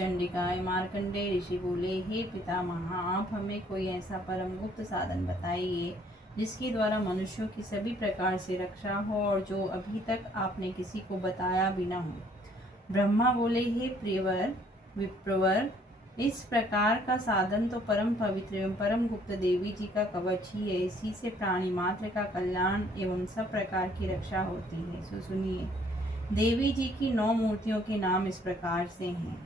चंडिकाएं मार्कंडेय ऋषि बोले, हे पितामह, आप हमें कोई ऐसा परम गुप्त साधन बताइए जिसके द्वारा मनुष्यों की सभी प्रकार से रक्षा हो और जो अभी तक आपने किसी को बताया भी न हो। ब्रह्मा बोले, हे प्रियवर विप्रवर, इस प्रकार का साधन तो परम पवित्र एवं परम गुप्त देवी जी का कवच ही है। इसी से प्राणी मात्र का कल्याण एवं सब प्रकार की रक्षा होती है। सो सुनिए, देवी जी की 9 मूर्तियों के नाम इस प्रकार से हैं।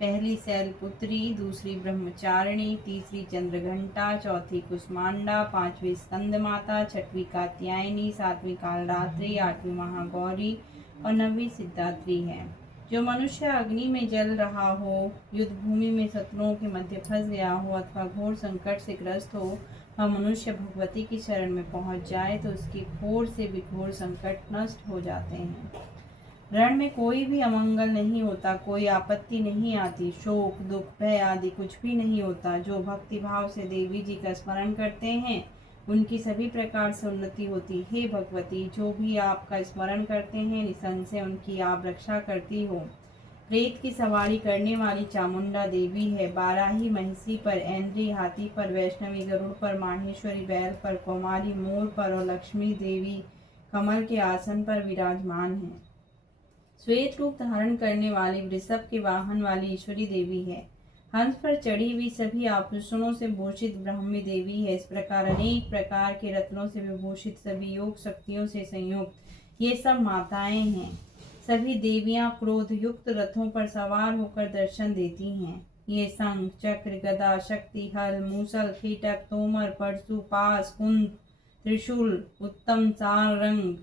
पहली शैलपुत्री, दूसरी ब्रह्मचारिणी, तीसरी चंद्रघंटा, चौथी कुष्मांडा, पांचवी स्कंद माता, छठवीं कात्यायनी, सातवीं कालरात्रि, आठवीं महागौरी और 9वीं सिद्धात्री है। जो मनुष्य अग्नि में जल रहा हो, युद्ध भूमि में शत्रुओं के मध्य फंस गया हो अथवा घोर संकट से ग्रस्त हो, वह मनुष्य भगवती की शरण में पहुंच जाए तो उसके घोर से भी घोर संकट नष्ट हो जाते हैं। रण में कोई भी अमंगल नहीं होता, कोई आपत्ति नहीं आती, शोक दुख भय आदि कुछ भी नहीं होता। जो भक्ति भाव से देवी जी का स्मरण करते हैं उनकी सभी प्रकार से उन्नति होती। हे भगवती, जो भी आपका स्मरण करते हैं निसंशय उनकी आप रक्षा करती हो। प्रेत की सवारी करने वाली चामुंडा देवी है। बाराही महिषी पर, ऐन्द्री हाथी पर, वैष्णवी गरुड़ पर, माहेश्वरी बैल पर, कौमारी मोर पर और लक्ष्मी देवी कमल के आसन पर विराजमान है। श्वेत रूप धारण करने वाली वृषभ के वाहन वाली ईश्वरी देवी है। हंस पर चढ़ी हुई सभी आभूषणों से भूषित ब्राह्मी देवी है। इस प्रकार अनेक प्रकार के रत्नों से विभूषित सभी योग शक्तियों से संयुक्त ये सब माताएं हैं। सभी देवियां क्रोध युक्त रथों पर सवार होकर दर्शन देती हैं। ये शंख चक्र गदा शक्ति हल मूसल कीटक तोमर परशु पास कुंद त्रिशूल उत्तम सारंग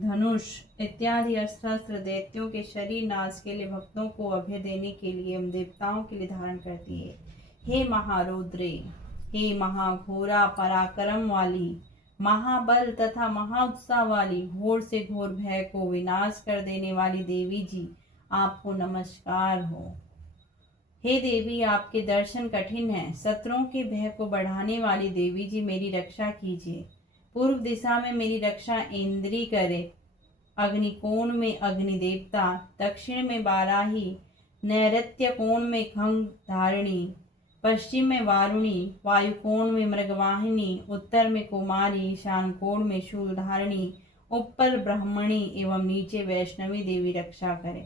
धनुष इत्यादि अस्त्र दैत्यों के शरीर नाश के लिए, भक्तों को अभय देने के लिए एवं देवताओं के लिए धारण करती है। हे महारौद्रे, हे महाघोरा पराक्रम वाली, महाबल तथा महाउत्साह वाली, घोर से घोर भय को विनाश कर देने वाली देवी जी, आपको नमस्कार हो। हे देवी, आपके दर्शन कठिन है। शत्रुओं के भय को बढ़ाने वाली देवी जी, मेरी रक्षा कीजिए। पूर्व दिशा में मेरी रक्षा इंद्री करे, अग्निकोण में अग्नि देवता, दक्षिण में बाराही, नैऋत्य कोण में खंग धारिणी, पश्चिम में वारुणी, वायुकोण में मृगवाहिनी, उत्तर में कुमारी, ईशान कोण में शूलधारिणी, ऊपर ब्राह्मणी एवं नीचे वैष्णवी देवी रक्षा करे।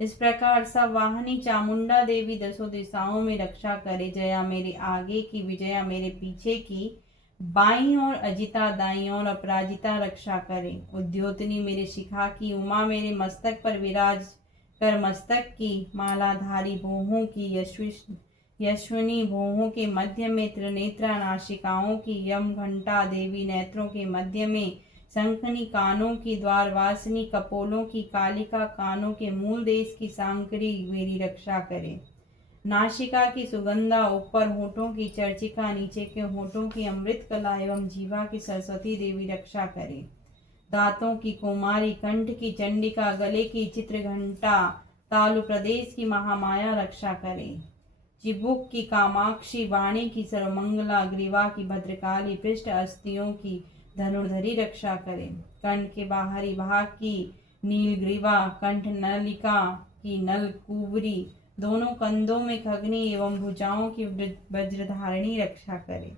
इस प्रकार सब वाहनी चामुंडा देवी 10 दिशाओं में रक्षा करे। जया मेरे आगे की, विजया मेरे पीछे की, बाईं और अजिता दाईं और अपराजिता रक्षा करे। उद्योतनी मेरे शिखा की, उमा मेरे मस्तक पर विराज कर मस्तक की, मालाधारी भौहों की, यश्विनी भौहों के मध्य में, त्रिनेत्रा नासिकाओं की, यम घंटा देवी नेत्रों के मध्य में, शंखनी कानों की, द्वारवासिनी कपोलों की, कालिका कानों के मूल देश की सांकरी मेरी रक्षा करे। नासिका की सुगंधा, ऊपर होठों की चर्चिका, नीचे के होठों की अमृत कला एवं जीवा की सरस्वती देवी रक्षा करे। दांतों की कुमारी, कंठ की चंडिका, गले की चित्रघंटा, तालु प्रदेश की महामाया रक्षा करे। चिबुक की कामाक्षी, वाणी की सर्वमंगला, ग्रीवा की भद्रकाली, पृष्ठ अस्थियों की धनुर्धरी रक्षा करे। कंठ के बाहरी भाग की नीलग्रीवा, कंठ नलिका की नलकुबरी, दोनों कंधों में खगनी एवं भुजाओं की वज्रधारिणी रक्षा करे।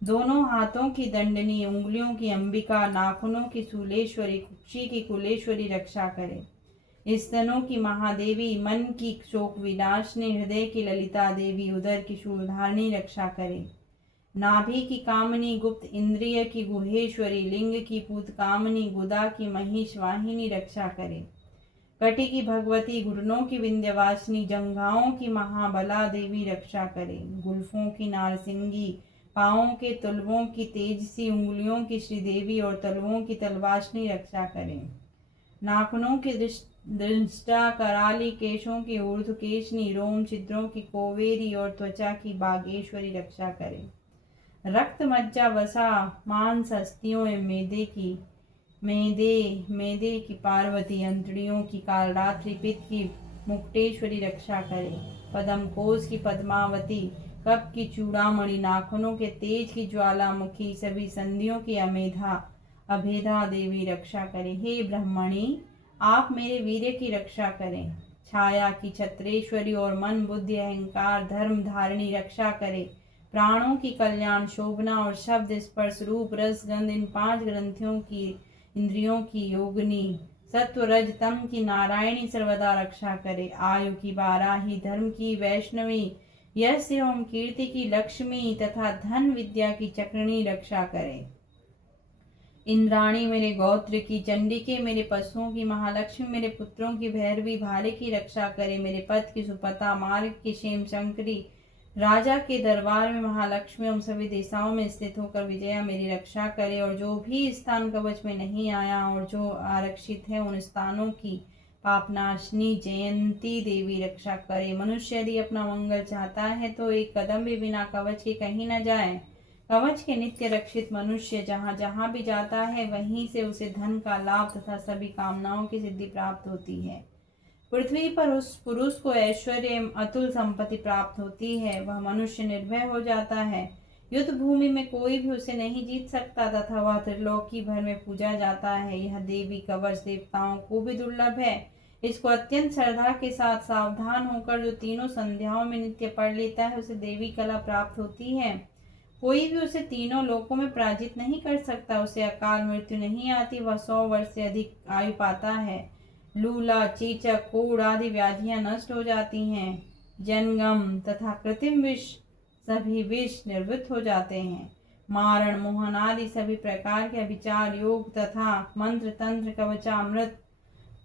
दोनों हाथों की दंडनी, उंगलियों की अंबिका, नाखूनों की शूलेश्वरी, कुक्षी की कुलेश्वरी रक्षा करे। स्तनों की महादेवी, मन की शोक विनाशनी, हृदय की ललिता देवी, उदर की शूलधारिणी रक्षा करे। नाभि की कामनी, गुप्त इंद्रिय की गुहेश्वरी, लिंग की पूत कामनी, गुदा की महिष वाहिनी रक्षा करे। कटी की भगवती, घुटनों की विंध्यवासिनी, जंघाओं की महाबला देवी रक्षा करे। गुल्फों की नारसिंगी, पाँवों के तलवों की तेजसी, उंगलियों की श्रीदेवी और तलवों की तलवासिनी रक्षा करे। नाखूनों की दृष्टा कराली, केशों की ऊर्ध्वकेशनी, रोम छिद्रों की कोवेरी और त्वचा की बागेश्वरी रक्षा करे। रक्त मज्जा वसा मांस अस्थियों एवं मेदे की पार्वती, अंतड़ियों की कालरात्रि, पित्त की मुक्तेश्वरी रक्षा करे। पद्म कोश की पद्मावती, कप की चूड़ामणि, नाखूनों के तेज की ज्वालामुखी, सभी संधियों की अभेदा देवी रक्षा करे। हे ब्रह्मणी, आप मेरे वीर्य की रक्षा करें। छाया की छत्रेश्वरी और मन बुद्धि अहंकार धर्म धारणी रक्षा करे। प्राणों की कल्याण शोभना और शब्द स्पर्श रूप रस गंध इन 5 ग्रंथियों की इंद्रियों की योगिनी सत्व रज तम की नारायणी सर्वदा रक्षा करे। आयु की बाराही धर्म की वैष्णवी यश एवं कीर्ति की लक्ष्मी तथा धन विद्या की चक्रणी रक्षा करे। इंद्राणी मेरे गोत्र की, चंडिके मेरे पशुओं की, महालक्ष्मी मेरे पुत्रों की, भैरवी भाले की रक्षा करे। मेरे पथ की सुपता मार्ग की क्षेम शंकरी राजा के दरबार में महालक्ष्मी एवं सभी दिशाओं में स्थित होकर विजया मेरी रक्षा करे। और जो भी स्थान कवच में नहीं आया और जो आरक्षित है उन स्थानों की पापनाशनी जयंती देवी रक्षा करे। मनुष्य यदि अपना मंगल चाहता है तो एक कदम भी बिना कवच के कहीं न जाए। कवच के नित्य रक्षित मनुष्य जहाँ जहाँ भी जाता है वहीं से उसे धन का लाभ तथा सभी कामनाओं की सिद्धि प्राप्त होती है। पृथ्वी पर उस पुरुष को ऐश्वर्य एवं अतुल संपत्ति प्राप्त होती है। वह मनुष्य निर्भय हो जाता है। युद्ध भूमि में कोई भी उसे नहीं जीत सकता तथा वह त्रिलोकी भर में पूजा जाता है। यह देवी कवच देवताओं को भी दुर्लभ है। इसको अत्यंत श्रद्धा के साथ सावधान होकर जो तीनों संध्याओं में नित्य पढ़ लेता है उसे देवी कला प्राप्त होती है। कोई भी उसे तीनों लोकों में पराजित नहीं कर सकता। उसे अकाल मृत्यु नहीं आती। वह 100 वर्ष से अधिक आयु पाता है। लूला चेचक कोढ़ आदि व्याधियां नष्ट हो जाती हैं। जनगम तथा कृत्रिम विष सभी विष निवृत्त हो जाते हैं। मारण मोहन आदि सभी प्रकार के अभिचार योग तथा मंत्र तंत्र कवचामृत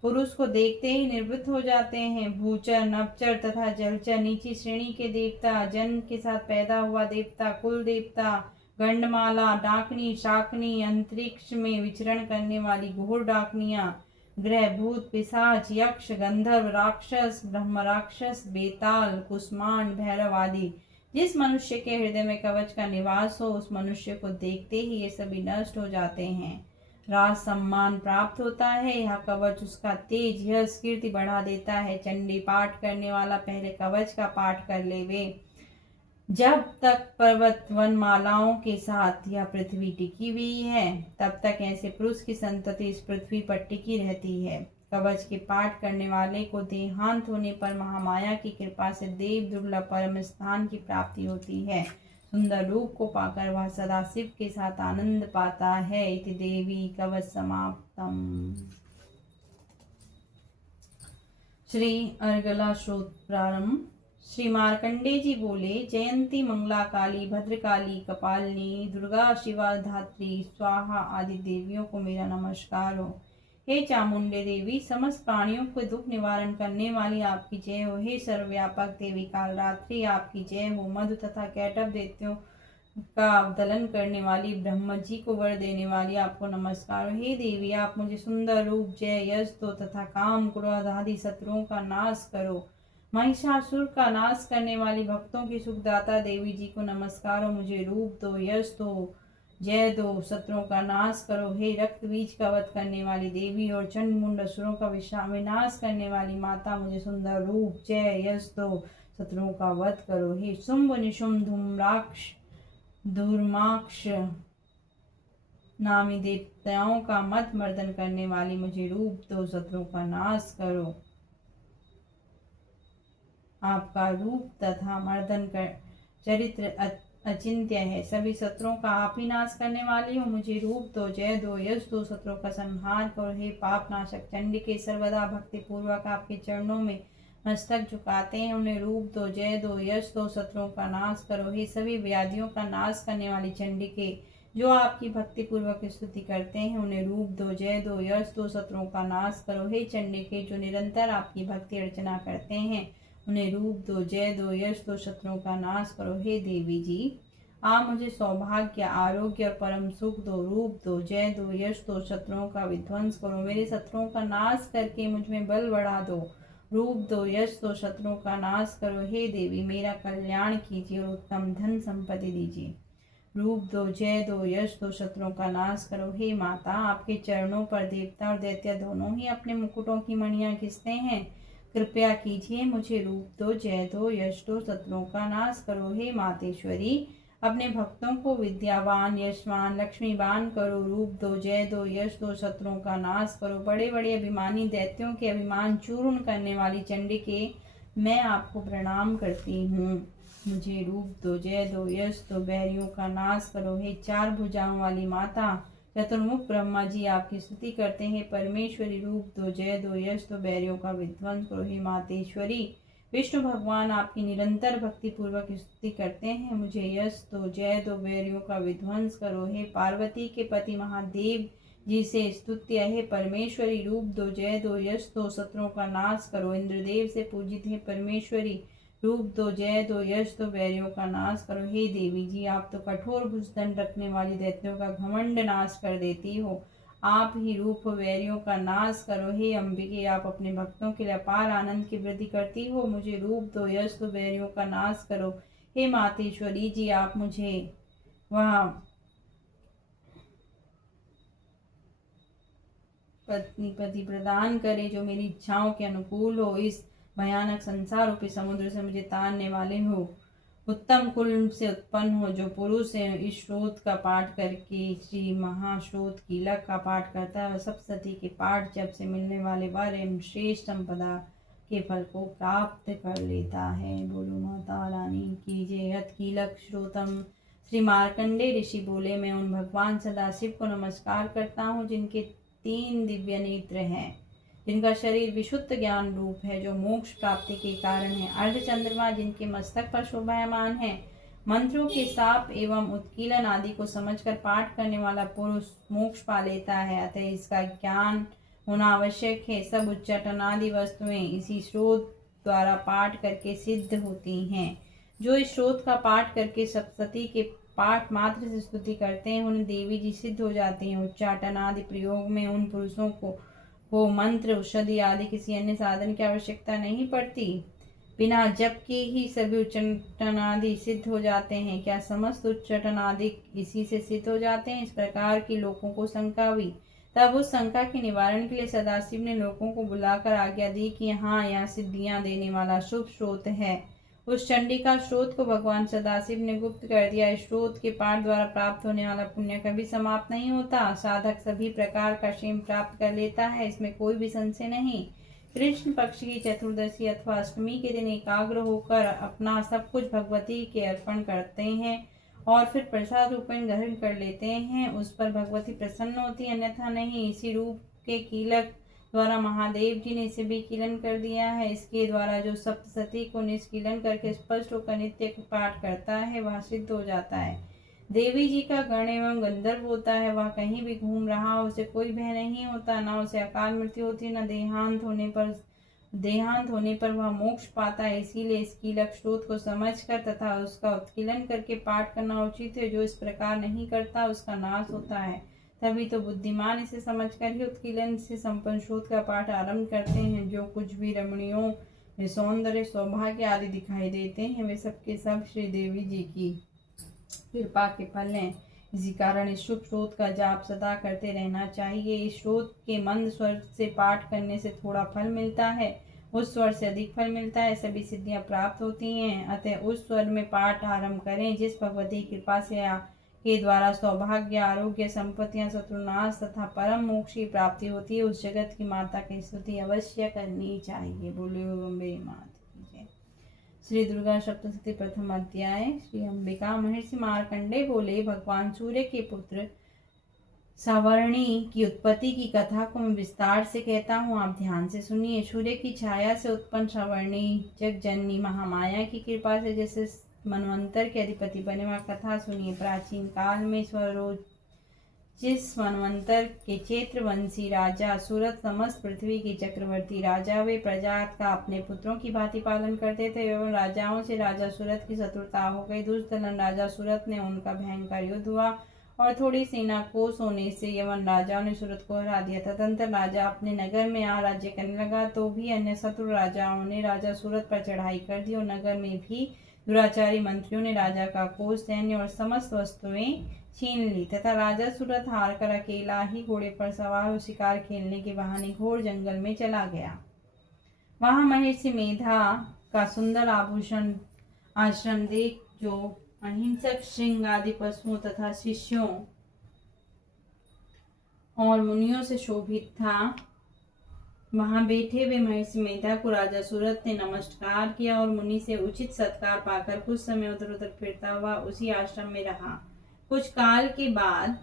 पुरुष को देखते ही निवृत्त हो जाते हैं। भूचर नवचर तथा जलचर नीची श्रेणी के देवता, जन्म के साथ पैदा हुआ देवता, कुल देवता, गंडमाला डाकनी शाकनी, अंतरिक्ष में विचरण करने वाली घोर डाकनियां, ग्रह भूत पिशाच यक्ष गंधर्व राक्षस ब्रह्म राक्षस बेताल कुष्मांड भैरव आदि जिस मनुष्य के हृदय में कवच का निवास हो उस मनुष्य को देखते ही ये सभी नष्ट हो जाते हैं। राज सम्मान प्राप्त होता है। यह कवच उसका तेज यश कीर्ति बढ़ा देता है। चंडी पाठ करने वाला पहले कवच का पाठ कर लेवे। जब तक पर्वत वन मालाओं के साथ यह पृथ्वी टिकी हुई है तब तक ऐसे पुरुष की संतति इस पृथ्वी पर टिकी रहती है। कवच के पाठ करने वाले को देहांत होने पर महामाया की कृपा से देव दुर्लभ परम स्थान की प्राप्ति होती है। सुंदर रूप को पाकर वह सदा शिव के साथ आनंद पाता है। इति देवी कवच समाप्तम। श्री अर्गला श्रोत प्रारंभ। श्री मार्कंडे जी बोले, जयंती मंगला काली भद्रकाली कपालिनी दुर्गा शिवा धात्री स्वाहा आदि देवियों को मेरा नमस्कार हो। हे चामुंडे देवी, समस्त प्राणियों को दुख निवारण करने वाली आपकी जय हो। हे सर्वव्यापक देवी कालरात्रि आपकी जय हो। मधु तथा कैटव दैत्यों का दलन करने वाली ब्रह्म जी को वर देने वाली आपको नमस्कार हो। हे देवी, आप मुझे सुंदर रूप जय यश दो तथा काम क्रोध आदि शत्रुओं का नाश करो। महिषासुर का नाश करने वाली भक्तों की सुखदाता देवी जी को नमस्कार हो। मुझे रूप दो यश दो जय दो शत्रुओं का नाश करो। हे रक्त बीज का वध करने वाली देवी और चंड मुंड असुरों का विनाश करने वाली माता, मुझे सुंदर रूप जय यश दो शत्रुओं का वध करो। हे शुंभ निशुंभ धूम्राक्ष धूर्माक्ष नामी देवताओं का मत मर्दन करने वाली, मुझे रूप दो शत्रुओं का नाश करो। आपका रूप तथा मर्दन कर चरित्र अचिंत्य है। सभी शत्रुओं का आप ही नाश करने वाली हो। मुझे रूप दो जय दो यश दो शत्रुओं का संहार करो। हे पाप नाशक चंडिके, सर्वदा भक्ति पूर्वक आपके चरणों में मस्तक झुकाते हैं, उन्हें रूप दो जय दो यश दो शत्रुओं का नाश करो। हे सभी व्याधियों का नाश करने वाली चंडिके, जो आपकी भक्ति पूर्वक स्तुति करते हैं, उन्हें रूप दो जय दो यश दो शत्रुओं का नाश करो। हे चंडिके, जो निरंतर आपकी भक्ति अर्चना करते हैं, उन्हें रूप दो जय दो यश दो शत्रुओं का नाश करो। हे देवी जी, आप मुझे सौभाग्य आरोग्य और परम सुख दो। रूप दो जय दो यश दो शत्रुओं का विध्वंस करो। मेरे शत्रुओं का नाश करके मुझ में बल बढ़ा दो। रूप दो यश दो शत्रुओं का नाश करो। हे देवी, मेरा कल्याण कीजिए और उत्तम धन संपत्ति दीजिए। रूप दो जय दो यश दो शत्रुओं का नाश करो। हे माता, आपके चरणों पर देवता और दैत्य दोनों ही अपने मुकुटों की मणियां घिसते हैं। कृपया कीजिए, मुझे रूप दो जय दो यश दो शत्रुओं का नाश करो। हे मातेश्वरी, अपने भक्तों को विद्यावान, यशवान, लक्ष्मीवान करो, रूप दो, जय दो, यश दो, शत्रुओं का नाश करो। बड़े बड़े अभिमानी दैत्यों के अभिमान चूर्ण करने वाली चंडिके, मैं आपको प्रणाम करती हूँ। मुझे रूप दो, जय दो, यश दो, बैरियों का नाश करो। हे चार भुजाओं वाली माता, चतुर्मुख ब्रह्मा जी आपकी स्तुति करते हैं। परमेश्वरी, रूप दो, जय दो, यश दो, बैरियों का विध्वंस करो। हे मातेश्वरी, विष्णु भगवान आपकी निरंतर भक्ति पूर्वक स्तुति करते हैं। मुझे यश दो, जय दो, बैरियों का विध्वंस करो। हे पार्वती के पति महादेव जी से स्तुत्य है। परमेश्वरी, रूप दो, जय दो, यश दो, शत्रुओं का नाश करो। इंद्रदेव से पूजित है परमेश्वरी, रूप दो, जय दो, यश दो, बैरियों का नाश करो। हे देवी जी, आप तो कठोर भुजदंड रखने वाली दैत्यों का घमंड नाश कर देती हो। आप ही रूप वैरियों का नाश करो। हे अंबिके, आप अपने भक्तों के लिए अपार आनंद की वृद्धि करती हो। मुझे रूप दो, यश दो, वैरियों का नाश करो। हे मातेश्वरी जी, आप मुझे वह पति प्रदान करे जो मेरी इच्छाओं के अनुकूल हो। इस भयानक संसार रूपी समुद्र से मुझे तारने वाले हो। उत्तम कुल से उत्पन्न हो, जो पुरुष इस स्रोत का पाठ करके श्री महास्रोत कीलक का पाठ करता है, वह सप्तशती के पाठ जब से मिलने वाले वर एवं श्रेष्ठ संपदा के फल को प्राप्त कर लेता है। बोलो माता रानी की जय। यत् कीलक श्रोतम, श्री मार्कंडे ऋषि बोले, मैं उन भगवान सदाशिव को नमस्कार करता हूँ जिनके 3 दिव्य नेत्र हैं, जिनका शरीर विशुद्ध ज्ञान रूप है, जो मोक्ष प्राप्ति के कारण है। अर्धचंद्रमा जिनके मस्तक पर शोभायमान है। मंत्रों के साप एवं उत्कीलन आदि को समझकर पाठ करने वाला पुरुष मोक्ष पा लेता है, अतः इसका ज्ञान होना आवश्यक है। सब उच्चाटन आदि वस्तुएं इसी स्रोत द्वारा पाठ करके सिद्ध होती हैं। जो इस स्रोत का पाठ करके सप्तशती के पाठ मात्र से स्तुति करते हैं, उन्हें देवी जी सिद्ध हो जाती हैं। उच्चाटन आदि प्रयोग में उन पुरुषों को मंत्र, औषधि आदि किसी अन्य साधन की आवश्यकता नहीं पड़ती। बिना जप के ही सभी उच्चाटन आदि सिद्ध हो जाते हैं। क्या समस्त उच्चाटन आदि इसी से सिद्ध हो जाते हैं? इस प्रकार की लोगों को शंका हुई। तब उस शंका के निवारण के लिए सदाशिव ने लोगों को बुलाकर आज्ञा दी कि यहाँ सिद्धियां देने वाला शुभ स्रोत है। उस चंडिका स्रोत को भगवान सदाशिव ने गुप्त कर दिया। इस स्रोत के पाठ द्वारा प्राप्त होने वाला पुण्य कभी समाप्त नहीं होता। साधक सभी प्रकार का क्षेम प्राप्त कर लेता है, इसमें कोई भी संशय नहीं। कृष्ण पक्ष की चतुर्दशी अथवा अष्टमी के दिन एकाग्र होकर अपना सब कुछ भगवती के अर्पण करते हैं और फिर प्रसाद रूपेण ग्रहण कर लेते हैं, उस पर भगवती प्रसन्न होती, अन्यथा नहीं। इसी रूप के कीलक द्वारा महादेव जी ने इसे भी कीलन कर दिया है। इसके द्वारा जो सप्तशती को निष्कीलन करके स्पष्ट होकर नित्य पाठ करता है, वह सिद्ध हो जाता है। देवी जी का गण एवं गंधर्व होता है, वह कहीं भी घूम रहा हो, उसे कोई भय नहीं होता, न उसे अकाल मृत्यु होती, न देहांत होने पर वह मोक्ष पाता है। इसीलिए इस कीलक स्रोत को समझकर तथा उसका उत्कीलन करके पाठ करना उचित है। जो इस प्रकार नहीं करता, उसका नाश होता है। तभी तो बुद्धिमान इसे समझकर ही उत्कीलन से संपन्न स्रोत का पाठ आरंभ करते हैं। जो कुछ भी रमणियों में सौंदर्य, सौभाग्य आदि दिखाई देते हैं, वे सबके सब श्री देवी जी की कृपा के फल हैं। इसी कारण इस शुभ स्रोत का जाप सदा करते रहना चाहिए। इस स्रोत के मंद स्वर से पाठ करने से थोड़ा फल मिलता है, उस स्वर से अधिक फल मिलता है, सभी सिद्धियां प्राप्त होती हैं। अतः उस स्वर में पाठ आरंभ करें जिस भगवती कृपा से के द्वारा सौभाग्य, आरोग्य, संपत्तियां, शत्रुनाश तथा परम मोक्ष की प्राप्ति होती है। उस जगत की माता की स्तुति अवश्य करनी चाहिए। बोलिए अम्बे माता की जय। श्री दुर्गा सप्तशती प्रथम अध्याय। श्री अंबिका महर्षि मार्कंडे बोले, भगवान सूर्य के पुत्र सवर्णी की उत्पत्ति की कथा को मैं विस्तार से कहता हूँ, आप ध्यान से सुनिए। सूर्य की छाया से उत्पन्न सवर्णी जगजननी महामाया की कृपा से जैसे मनवंतर के अधिपति बने, वह कथा सुनिए। प्राचीन काल में स्वरोज जिस मनवंतर के क्षेत्रवंशी राजा सूरत समस्त पृथ्वी के चक्रवर्ती राजा, वे प्रजा का अपने पुत्रों की भांति पालन करते थे। एवं राजाओं से राजा सूरत की शत्रुता हो गई। दुष्टलन राजा सूरत ने उनका भयंकर युद्ध हुआ और थोड़ी सेना कोस होने से यवन राजाओं ने सूरत को हरा दिया। तदंतर राजा अपने नगर में आ राज्य करने लगा, तो भी अन्य शत्रु राजाओं ने राजा सूरत पर चढ़ाई कर दी और नगर में भी दुराचारी मंत्रियों ने राजा का कोष, सैन्य और समस्त वस्तुएं छीन ली तथा राजा सूरत हारकर अकेला ही घोड़े पर सवार हो शिकार खेलने के बहाने घोर जंगल में चला गया। वहां महर्षि मेधा का सुंदर आभूषण आश्रम देख जो अहिंसक श्रृंग आदि पशुओं तथा शिष्यों और मुनियों से शोभित था। वहां बैठे हुए महर्षि मेधा को राजा सूरत ने नमस्कार किया और मुनि से उचित सत्कार पाकर कुछ समय उधर उधर फिरता हुआ उसी आश्रम में रहा। कुछ काल के बाद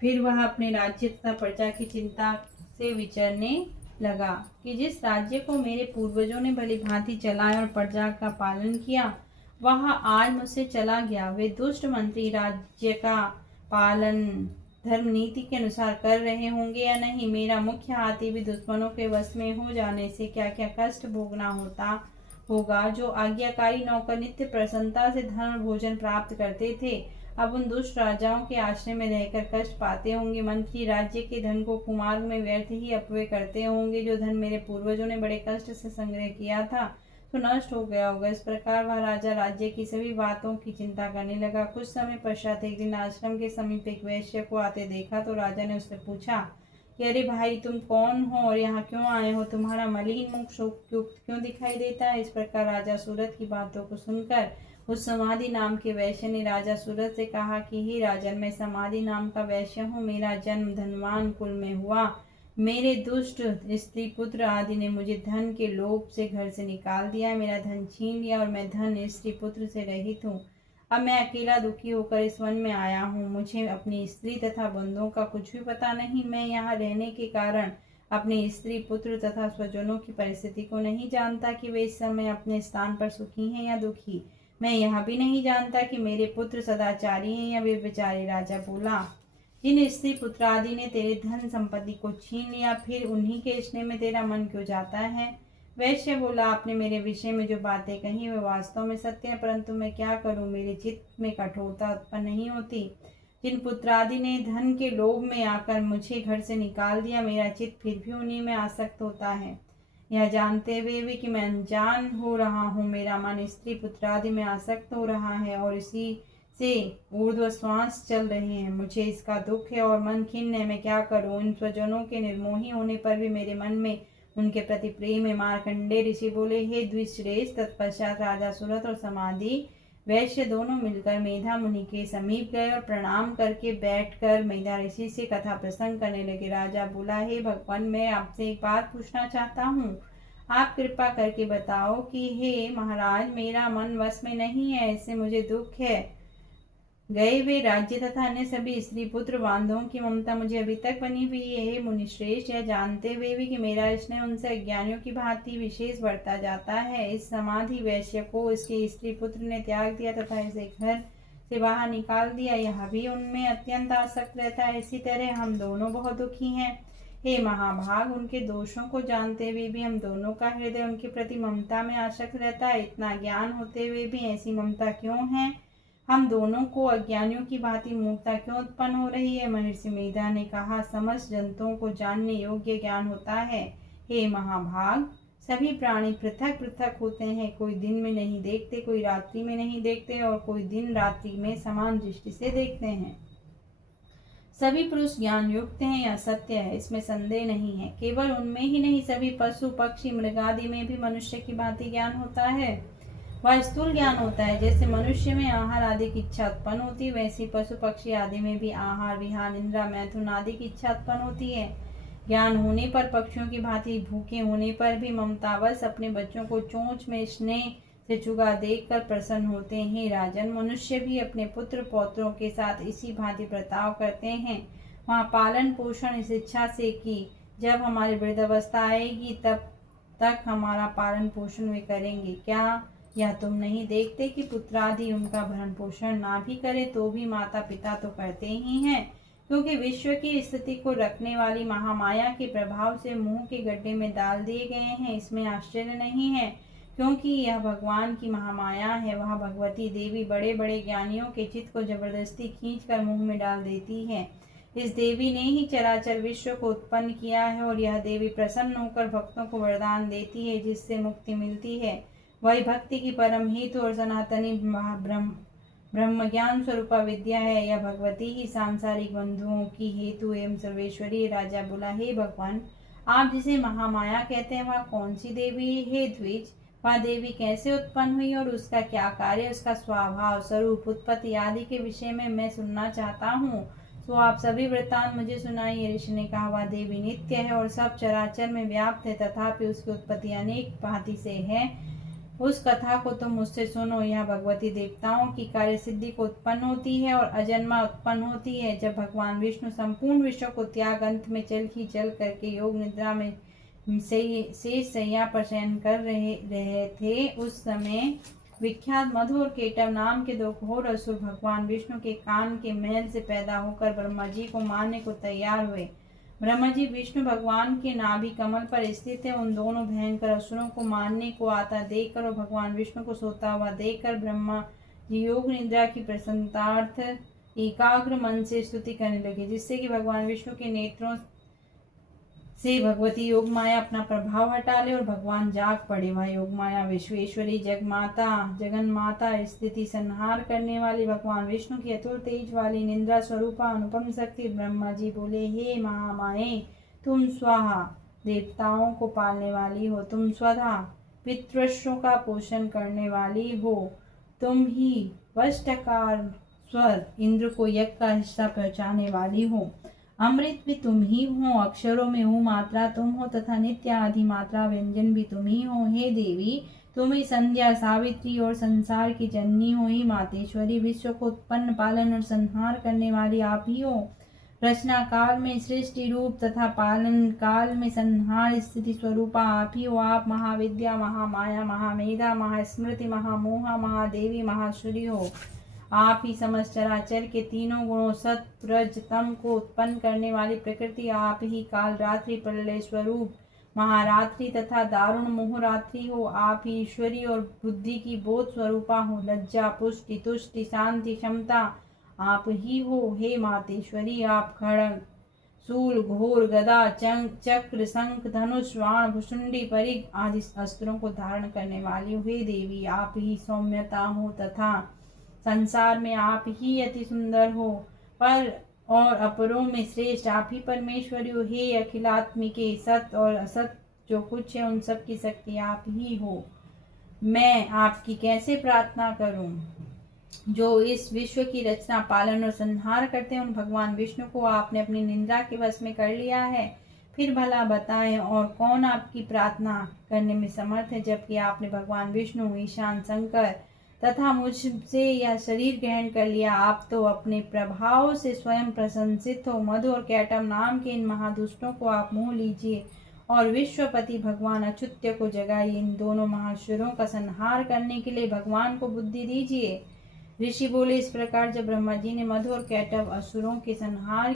फिर वह अपने राज्य तथा प्रजा की चिंता से विचरने लगा कि जिस राज्य को मेरे पूर्वजों ने भली भांति चलाया और प्रजा का पालन किया, वह आज मुझसे चला गया। वे दुष्ट मंत्री राज्य का पालन धर्म नीति के अनुसार कर रहे होंगे या नहीं। मेरा मुख्य हाथी भी दुश्मनों के वश में हो जाने से क्या क्या कष्ट भोगना होगा। जो आज्ञाकारी नौकर नित्य प्रसन्नता से धन और भोजन प्राप्त करते थे, अब उन दुष्ट राजाओं के आश्रय में रहकर कष्ट पाते होंगे। मंत्री राज्य के धन को कुमार्ग में व्यर्थ ही अपव्यय करते होंगे। जो धन मेरे पूर्वजों ने बड़े कष्ट से संग्रह किया था तो नष्ट हो गया होगा। इस प्रकार वह राजा राज्य की सभी बातों की चिंता करने लगा। कुछ समय पश्चात एक दिन आश्रम के समीप एक वैश्य को आते देखा तो राजा ने उससे पूछा कि अरे भाई, तुम कौन हो और यहाँ क्यों आए हो? तुम्हारा मलिन मुख शोकयुक्त क्यों दिखाई देता है? इस प्रकार राजा सूरत की बातों को सुनकर उस समाधि नाम के वैश्य ने राजा सूरत से कहा कि हे राजन, मैं समाधि नाम का वैश्य हूँ। मेरा जन्म धनवान कुल में हुआ। मेरे दुष्ट स्त्री पुत्र आदि ने मुझे धन के लोभ से घर से निकाल दिया, मेरा धन छीन लिया और मैं धन स्त्री पुत्र से रहित हूँ। अब मैं अकेला दुखी होकर इस वन में आया हूँ। मुझे अपनी स्त्री तथा बंधुओं का कुछ भी पता नहीं। मैं यहाँ रहने के कारण अपने स्त्री पुत्र तथा स्वजनों की परिस्थिति को नहीं जानता कि वे इस समय अपने स्थान पर सुखी हैं या दुखी। मैं यह भी नहीं जानता कि मेरे पुत्र सदाचारी हैं या व्यभिचारी। राजा बोला, जिन स्त्री पुत्र आदि ने तेरे धन संपत्ति को छीन लिया, फिर उन्हीं के स्नेह में तेरा मन क्यों जाता है? वैश्य बोला, आपने मेरे विषय में जो बातें कही वे वास्तव में सत्य है, परंतु मैं क्या करूं, मेरे चित्त में कठोरता उत्पन्न नहीं होती। जिन पुत्र आदि ने धन के लोभ में आकर मुझे घर से निकाल दिया, मेरा चित्त फिर भी उन्हीं में आसक्त होता है। यह जानते हुए भी कि मैं अनजान हो रहा हूँ, मेरा मन स्त्री पुत्र आदि में आसक्त हो रहा है और इसी से ऊर्ध्व श्वास चल रहे हैं। मुझे इसका दुख है और मन खिन्न है। मैं क्या करूं? इन स्वजनों के निर्मोही होने पर भी मेरे मन में उनके प्रति प्रेम है। मार्कंडेय ऋषि बोले, हे द्विश्रेष्ठ। तत्पश्चात राजा सूरत और समाधि वैश्य दोनों मिलकर मेधा मुनि के समीप गए और प्रणाम करके बैठकर मेधा ऋषि से कथा प्रसंग करने लगे। राजा बोला, हे भगवान, मैं आपसे एक बात पूछना चाहता हूँ। आप कृपा करके बताओ कि हे महाराज, मेरा मन वश में नहीं है, इससे मुझे दुख है। गए हुए राज्य तथा अन्य सभी स्त्री पुत्र बांधवों की ममता मुझे अभी तक बनी हुई है। हे मुनिश्रेष्ठ, यह जानते हुए भी कि मेरा स्नेह उनसे अज्ञानियों की भांति विशेष बढ़ता जाता है, इस समाधि वैश्य को इसके स्त्री पुत्र ने त्याग दिया तथा इसे घर से बाहर निकाल दिया, यह भी उनमें अत्यंत आसक्त रहता है। इसी तरह हम दोनों बहुत दुखी हैं। हे महाभाग, उनके दोषों को जानते हुए भी हम दोनों का हृदय उनके प्रति ममता में आसक्त रहता है। इतना ज्ञान होते हुए भी ऐसी ममता क्यों है? हम दोनों को अज्ञानियों की भांति मूर्खता क्यों उत्पन्न हो रही है? महर्षि मेधा ने कहा, समस्त जंतुओं को जानने योग्य ज्ञान होता है। हे महाभाग, सभी प्राणी पृथक पृथक होते हैं। कोई दिन में नहीं देखते, कोई रात्रि में नहीं देखते और कोई दिन रात्रि में समान दृष्टि से देखते हैं। सभी पुरुष ज्ञान युक्त हैं, यह सत्य है, इसमें संदेह नहीं है। केवल उनमें ही नहीं, सभी पशु पक्षी मृग आदि में भी मनुष्य की भांति ज्ञान होता है। वह स्थूल ज्ञान होता है। जैसे मनुष्य में आहार आदि की इच्छा उत्पन्न होती है, वैसी पशु पक्षी आदि में भी आहार विहार निद्रा मैथुन आदि की इच्छा उत्पन्न होती है। ज्ञान होने पर पक्षियों की भांति भूखे होने पर भी ममतावश अपने बच्चों को चोंच में स्नेह से चुगा देखकर प्रसन्न होते हैं। राजन, मनुष्य भी अपने पुत्र पौत्रों के साथ इसी भांति बर्ताव करते हैं। वहाँ पालन पोषण इस इच्छा से कि जब हमारी वृद्धावस्था आएगी तब तक हमारा पालन पोषण वे करेंगे। क्या या तुम नहीं देखते कि पुत्रादि उनका भरण पोषण ना भी करे तो भी माता पिता तो करते ही हैं, क्योंकि विश्व की स्थिति को रखने वाली महामाया के प्रभाव से मुंह के गड्ढे में डाल दिए गए हैं। इसमें आश्चर्य नहीं है, क्योंकि यह भगवान की महामाया है। वह भगवती देवी बड़े बड़े ज्ञानियों के चित्त को जबरदस्ती खींचकर मुंह में डाल देती है। इस देवी ने ही चराचर विश्व को उत्पन्न किया है और यह देवी प्रसन्न होकर भक्तों को वरदान देती है, जिससे मुक्ति मिलती है। वही भक्ति की परम हेतु और सनातनी ब्रह्म ज्ञान स्वरूपा विद्या है। यह भगवती ही सांसारिक बंधुओं की हेतु एवं सर्वेश्वरी। राजा बोला, हे भगवान, आप जिसे महामाया कहते हैं वह कौन सी देवी है? द्विज, वह देवी कैसे उत्पन्न हुई और उसका क्या कार्य, उसका स्वभाव, स्वरूप, उत्पत्ति आदि के विषय में मैं सुनना चाहता हूँ। तो आप सभी वृत्तांत मुझे सुनाइए। ऋषि ने कहा, वह देवी नित्य है और सब चराचर में व्याप्त है, तथापि उसकी उत्पत्ति अनेक भांति से है। उस कथा को तुम मुझसे सुनो। यह भगवती देवताओं की कार्य सिद्धि को उत्पन्न होती है और अजन्मा उत्पन्न होती है। जब भगवान विष्णु संपूर्ण विश्व को त्याग अंत में चल ही चल करके योग निद्रा में से सैया पर शयन कर रहे थे, उस समय विख्यात मधु और केटव नाम के दो घोर असुर भगवान विष्णु के कान के मैल से पैदा होकर ब्रह्मा जी को मारने को तैयार हुए। ब्रह्मा जी विष्णु भगवान के नाभि कमल पर स्थित है। उन दोनों भयंकर असुरों को मारने को आता देखकर और भगवान विष्णु को सोता हुआ देखकर ब्रह्मा जी योग निद्रा की प्रसन्नतार्थ एकाग्र मन से स्तुति करने लगे, जिससे कि भगवान विष्णु के नेत्रों से भगवती योग माया अपना प्रभाव हटा ले और भगवान जाग पड़े। वह योग माया विश्वेश्वरी जगमाता जगन माता स्थिति संहार करने वाली भगवान विष्णु की अतुल तेज वाली निंद्रा स्वरूपा अनुपम शक्ति। ब्रह्मा जी बोले, हे महामाये, तुम स्वाहा देवताओं को पालने वाली हो, तुम स्वधा पितृष्यों का पोषण करने वाली हो, तुम ही वष्टकार स्वर इंद्र को यज्ञ का हिस्सा पहुँचाने वाली हो, अमृत भी तुम ही हो, अक्षरों में ऊ मात्रा तुम हो तथा नित्य आदि मात्रा व्यंजन भी तुम ही हो। हे देवी, तुम ही संध्या सावित्री और संसार की जननी हो। ही मातेश्वरी, विश्व को उत्पन्न पालन और संहार करने वाली आप ही हो। रचना काल में सृष्टि रूप तथा पालन काल में संहार स्थिति स्वरूपा आप ही हो। आप महाविद्या, महामाया, महामेधा, महास्मृति, महामोहा, महादेवी, महाश्वरी हो। आप ही समस्त चराचर के तीनों गुणों सत रज तम को उत्पन्न करने वाली प्रकृति। आप ही काल रात्रि प्रलय स्वरूप महारात्रि तथा दारुण मोहरात्रि हो। आप ही ईश्वरी और बुद्धि की बोध स्वरूपा हो। लज्जा, पुष्टि, तुष्टि, शांति, क्षमता आप ही हो। हे मातेश्वरी, आप खड्ग, शूल, घोर, गदा, चक्र, शंख, धनुष, बाण, भुषुंडी, परिघ आदि अस्त्रों को धारण करने वाली हो। हे देवी, आप ही सौम्यता हो तथा संसार में आप ही अति सुंदर हो, पर और अपरों में श्रेष्ठ आप ही परमेश्वरी हो। हे अखिलात्मिके, सत और असत जो कुछ है उन सब की शक्ति आप ही हो। मैं आपकी कैसे प्रार्थना करूं? जो इस विश्व की रचना पालन और संहार करते हैं, उन भगवान विष्णु को आपने अपनी निंद्रा के वश में कर लिया है। फिर भला बताएं, और कौन आपकी प्रार्थना करने में समर्थ है, जबकि आपने भगवान विष्णु, ईशान, शंकर तथा मुझसे यह शरीर ग्रहण कर लिया। आप तो अपने प्रभाव से स्वयं प्रशंसित हो। मधु और कैटम नाम के इन महादुष्टों को आप मोह लीजिए और विश्वपति भगवान अच्युत्य को जगाइए। इन दोनों महाशुरों का संहार करने के लिए भगवान को बुद्धि दीजिए। ऋषि बोले, इस प्रकार जब ब्रह्मा जी ने मधु और कैटव असुरों के संहार